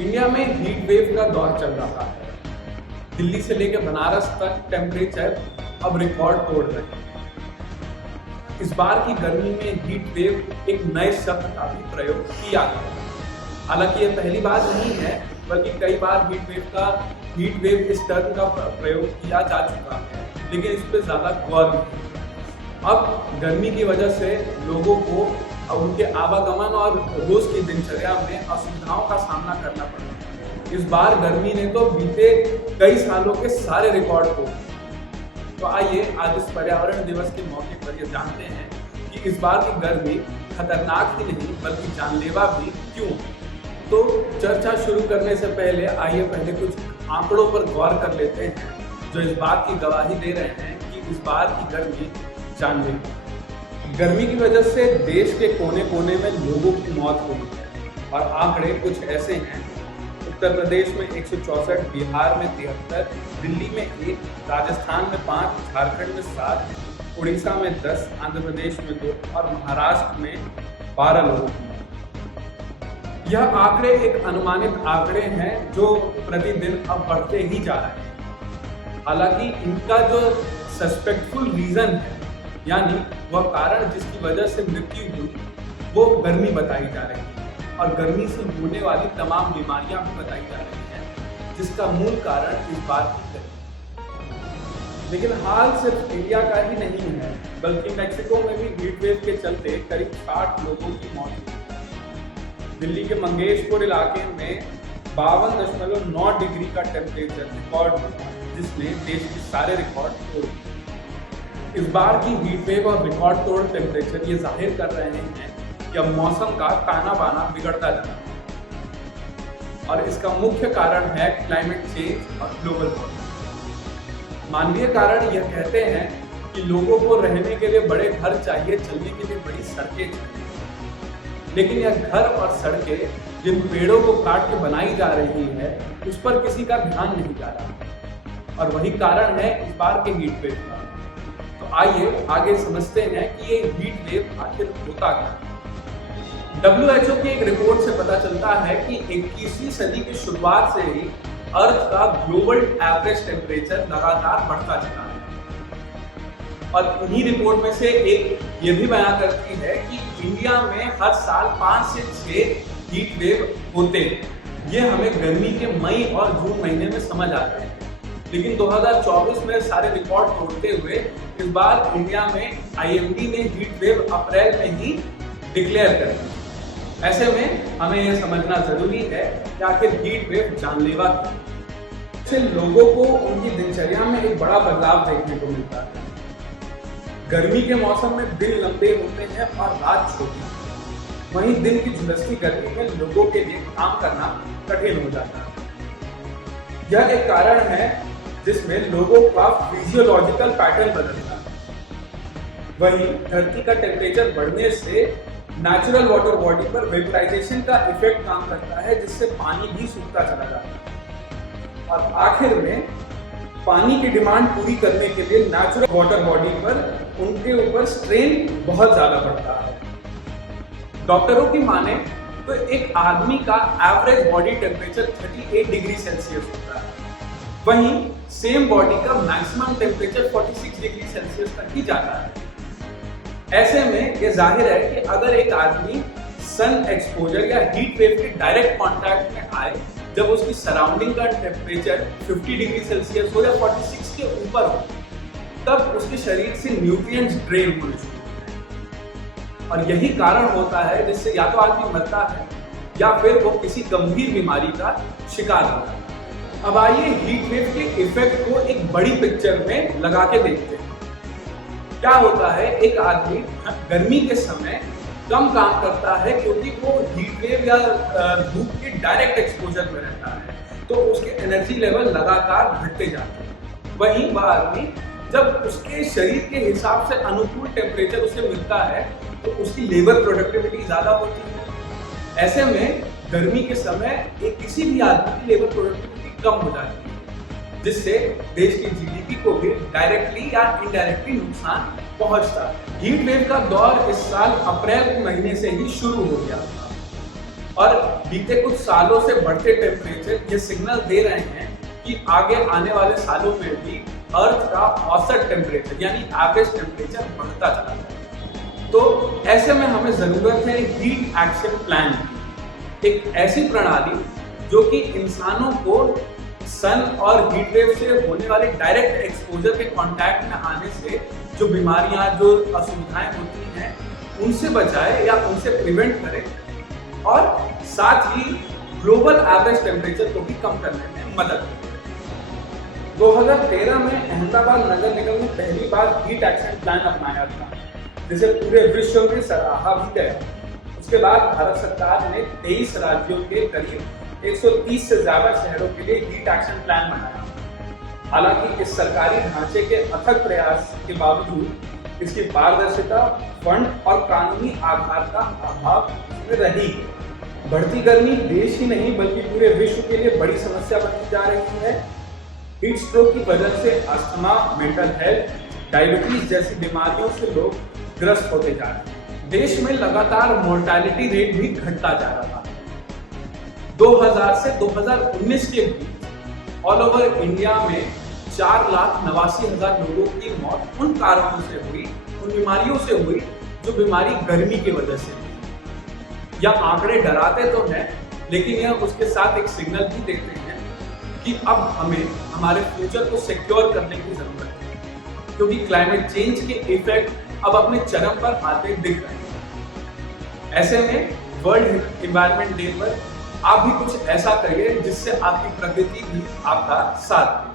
India में heat wave का दौर चल रहा है। दिल्ली से लेकर बनारस तक टेम्परेचर अब रिकॉर्ड तोड़ रहे हैं। इस बार की गर्मी में हीट वेव एक नए शब्द का भी प्रयोग किया गया। हालांकि ये पहली बार नहीं है, बल्कि कई बार हीट वेव इस टर्म का प्रयोग किया जा चुका है, लेकिन इस पर ज्यादा गौर नहीं। अब गर्मी की वजह से लोगों को उनके आवागमन और रोज की दिनचर्या में असुविधाओं का सामना करना पड़ रहा है। इस बार गर्मी ने तो बीते कई सालों के सारे रिकॉर्ड तोड़ दिए। तो आइए आज इस पर्यावरण दिवस के मौके पर ये जानते हैं कि इस बार की गर्मी खतरनाक ही नहीं बल्कि जानलेवा भी क्यों। तो चर्चा शुरू करने से पहले आइए पहले कुछ आंकड़ों पर गौर कर लेते हैं जो इस बात की गवाही दे रहे हैं कि इस बार की गर्मी जानलेवा। गर्मी की वजह से देश के कोने कोने में लोगों की मौत हुई है और आंकड़े कुछ ऐसे हैं। उत्तर प्रदेश में 164, बिहार में 73, दिल्ली में 1, राजस्थान में 5, झारखंड में 7, उड़ीसा में 10, आंध्र प्रदेश में 2 और महाराष्ट्र में 12 लोगों की मौत। यह आंकड़े एक अनुमानित आंकड़े हैं जो प्रतिदिन अब बढ़ते ही जा रहे हैं। हालांकि इनका जो सस्पेक्टफुल रीजन है, यानी वह कारण जिसकी वजह से मृत्यु हुई, वो गर्मी बताई जा रही है और गर्मी से होने वाली तमाम बीमारियां भी बताई जा रही हैं, जिसका मूल कारण इस बार की गर्मी। लेकिन हाल सिर्फ इंडिया का ही नहीं है, बल्कि मैक्सिको में भी हीट वेव के चलते करीब 60 लोगों की मौत हुई। दिल्ली के मंगेशपुर इलाके में 52.9 डिग्री का टेम्परेचर रिकॉर्ड हुआ, जिसने देश के सारे रिकॉर्ड तोड़ दिए। इस बार की हीट वेव और रिकॉर्ड तोड़ टेम्परेचर ये जाहिर कर रहे हैं कि अब मौसम का ताना बाना बिगड़ता जा रहा है और इसका मुख्य कारण है क्लाइमेट चेंज और ग्लोबल वार्मिंग। मानवीय कारण यह कहते हैं कि लोगों को रहने के लिए बड़े घर चाहिए, चलने के लिए बड़ी सड़कें चाहिए, लेकिन यह घर और सड़कें जिन पेड़ों को काट के बनाई जा रही है, उस पर किसी का ध्यान नहीं जा रहा और वही कारण है इस बार के हीट वेव का। तो आइए आगे समझते हैं कि ये हीट वेव आखिर होता क्या। WHO की एक रिपोर्ट से पता चलता है कि 21वीं सदी की शुरुआत से ही अर्थ का ग्लोबल एवरेज टेम्परेचर लगातार बढ़ता चला है और इन्हीं रिपोर्ट में से एक ये भी बयान करती है कि इंडिया में हर साल 5 से 6 हीट वेव होते हैं। ये हमें गर्मी के मई और जून महीने में समझ आते हैं, लेकिन 2024 में सारे रिकॉर्ड तोड़ते हुए इस बार इंडिया में IMD ने हीट वेव अप्रैल में ही डिक्लेयर कर दी। ऐसे में हमें यह समझना जरूरी है कि आखिर हीट वेव जानलेवा क्यों। इससे लोगों को उनकी दिनचर्या में एक बड़ा बदलाव देखने को मिलता है। गर्मी के मौसम में दिन लंबे होते हैं और रात छोटी। वहीं दिन की झुलसती गर्मी में लोगों के लिए काम करना कठिन हो जाता है। यह एक कारण है जिसमें लोगों का फिजियोलॉजिकल पैटर्न बदलता है। वहीं धरती का टेम्परेचर बढ़ने से नेचुरल वाटर बॉडी पर वेपराइजेशन का इफेक्ट काम करता है, जिससे पानी भी सूखता चला जाता है और आखिर में पानी की डिमांड पूरी करने के लिए नेचुरल वाटर बॉडी पर उनके ऊपर स्ट्रेन बहुत ज्यादा पड़ता है। डॉक्टरों की माने तो एक आदमी का average body temperature 38 degree Celsius होता है, वहीं सेम बॉडी का मैक्सिमम टेम्परेचर 46 डिग्री सेल्सियस तक ही जाता है। ऐसे में यह जाहिर है कि अगर एक आदमी सन एक्सपोजर या हीट वेव के डायरेक्ट कांटेक्ट में आए, जब उसकी सराउंडिंग का टेम्परेचर 50 डिग्री सेल्सियस हो या 46 के ऊपर हो, तब उसके शरीर से न्यूट्रिएंट्स ड्रेन होने शुरू होते हैं और यही कारण होता है जिससे या तो आदमी मरता है या फिर वो किसी गंभीर बीमारी का शिकार होता है। अब आइए हीट वेव के इफेक्ट को एक बड़ी पिक्चर में लगा के देखते हैं। क्या होता है, एक आदमी गर्मी के समय कम काम करता है क्योंकि वो हीट वेव या धूप के डायरेक्ट एक्सपोजर में रहता है, तो उसके एनर्जी लेवल लगातार घटते जाते हैं। वहीं वह आदमी जब उसके शरीर के हिसाब से अनुकूल टेम्परेचर उसे मिलता है, तो उसकी लेबर प्रोडक्टिविटी ज्यादा होती है। ऐसे में गर्मी के समय किसी भी आदमी की लेबर प्रोडक्टिविटी कम हो जाती है, जिससे देश की GDP को भी डायरेक्टली या इनडायरेक्टली नुकसान पहुंचता है। हीट वेव का दौर इस साल अप्रैल के महीने से ही शुरू हो गया था और बीते कुछ सालों से बढ़ते टेम्परेचर ये सिग्नल दे रहे हैं कि आगे आने वाले सालों में भी अर्थ का औसत टेम्परेचर यानी एवरेज टेम्परेचर बढ़ता चला जाएगा। तो ऐसे में हमें जरूरत है हीट एक्शन प्लान की, एक ऐसी प्रणाली जो कि इंसानों को सन और हीट वेव से होने वाले डायरेक्ट एक्सपोजर के कांटेक्ट में आने से जो बीमारियां, जो असुविधाएं होती हैं उनसे बचाए या उनसे प्रिवेंट करे और साथ ही ग्लोबल एवरेज टेम्परेचर को भी कम करने में मदद करे। 2013 में अहमदाबाद नगर निगम ने पहली बार हीट एक्शन प्लान अपनाया था, जिसे पूरे विश्व में सराहा भी गया। उसके बाद भारत सरकार ने 23 राज्यों के करीब 130 से ज्यादा शहरों के लिए हीट एक्शन प्लान बनाया। हालांकि इस सरकारी ढांचे के अथक प्रयास के बावजूद इसकी पारदर्शिता, फंड और कानूनी आधार का अभाव में रही। बढ़ती गर्मी देश ही नहीं बल्कि पूरे विश्व के लिए बड़ी समस्या बनती जा रही है। हीट स्ट्रोक की वजह से अस्थमा, मेंटल हेल्थ, डायबिटीज जैसी बीमारियों से लोग ग्रस्त होते जा रहे हैं। देश में लगातार मोर्टेलिटी रेट भी घटता जा रहा है। 2000 से 2019 के बीच ऑल ओवर इंडिया में 4,89,000 लोगों की मौत उन कारणों से हुई, उन बीमारियों से हुई जो बीमारी गर्मी की वजह से हुई। यह आंकड़े डराते तो हैं, लेकिन यह उसके साथ एक सिग्नल भी देते हैं कि अब हमें हमारे फ्यूचर को सिक्योर करने की जरूरत है, क्योंकि क्लाइमेट चेंज के इफेक्ट अब अपने चरम पर आते दिख रहे हैं। ऐसे में वर्ल्ड एनवायरनमेंट डे पर आप भी कुछ ऐसा करिए जिससे आपकी प्रकृति भी आपका साथ दे।